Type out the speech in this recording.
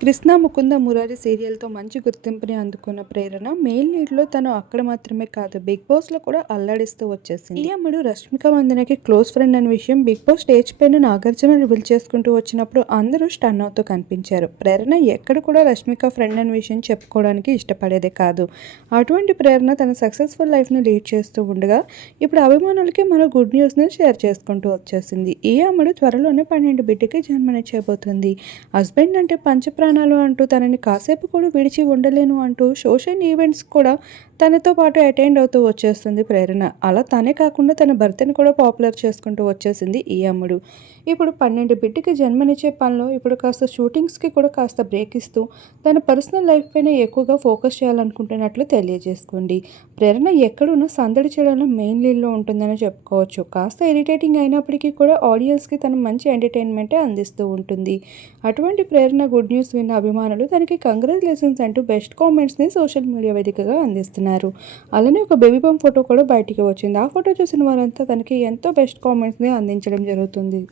కృష్ణ ముకుంద మురారి సీరియల్తో మంచి గుర్తింపుని అందుకున్న ప్రేరణ మెయిన్ లీడ్లో తను అక్కడ మాత్రమే కాదు బిగ్ బాస్లో కూడా అల్లాడిస్తూ వచ్చేసింది. ఈ అమ్మడు రష్మిక వందనకి క్లోజ్ ఫ్రెండ్ అనే విషయం బిగ్ బాస్ స్టేజ్ పైన నాగార్జున రివీల్ చేసుకుంటూ వచ్చినప్పుడు అందరూ స్టన్ అవుతూ కనిపించారు. ప్రేరణ ఎక్కడ కూడా రష్మిక ఫ్రెండ్ అనే విషయం చెప్పుకోవడానికి ఇష్టపడేదే కాదు. అటువంటి ప్రేరణ తన సక్సెస్ఫుల్ లైఫ్ని లీడ్ చేస్తూ ఉండగా ఇప్పుడు అభిమానులకి మన గుడ్ న్యూస్ని షేర్ చేసుకుంటూ వచ్చేసింది. ఈ అమ్మడు త్వరలోనే పన్నెండు బిడ్డకి జన్మనిచ్చేయబోతుంది. హస్బెండ్ అంటే ప్రాణాలు అంటూ తనని కాసేపు కూడా విడిచి ఉండలేను అంటూ సోషల్ ఈవెంట్స్ కూడా తనతో పాటు అటెండ్ అవుతూ వచ్చేస్తుంది ప్రేరణ. అలా తనే కాకుండా తన భర్తని కూడా పాపులర్ చేసుకుంటూ వచ్చేసింది ఈ అమ్ముడు. ఇప్పుడు పన్నెండు బిడ్డకి జన్మనిచ్చే పనిలో ఇప్పుడు కాస్త షూటింగ్స్కి కూడా కాస్త బ్రేక్ ఇస్తూ తన పర్సనల్ లైఫ్ పైన ఎక్కువగా ఫోకస్ చేయాలనుకుంటున్నట్లు తెలియజేసుకోండి. ప్రేరణ ఎక్కడున్నా సందడి చేయడంలో మెయిన్ లీడ్లో ఉంటుందని చెప్పుకోవచ్చు. కాస్త ఇరిటేటింగ్ అయినప్పటికీ కూడా ఆడియన్స్కి తన మంచి ఎంటర్టైన్మెంటే అందిస్తూ ఉంటుంది. అటువంటి ప్రేరణ గుడ్ న్యూస్ విన్న అభిమానులు తనకి కంగ్రాచులేషన్స్ అంటూ బెస్ట్ కామెంట్స్ని సోషల్ మీడియా వేదికగా అందిస్తున్నారు. అలానే ఒక బేబీ బంప్ ఫోటో కూడా బయటికి వచ్చింది. ఆ ఫోటో చూసిన వారంతా తనకి ఎంతో బెస్ట్ కామెంట్స్ని అందించడం జరుగుతుంది.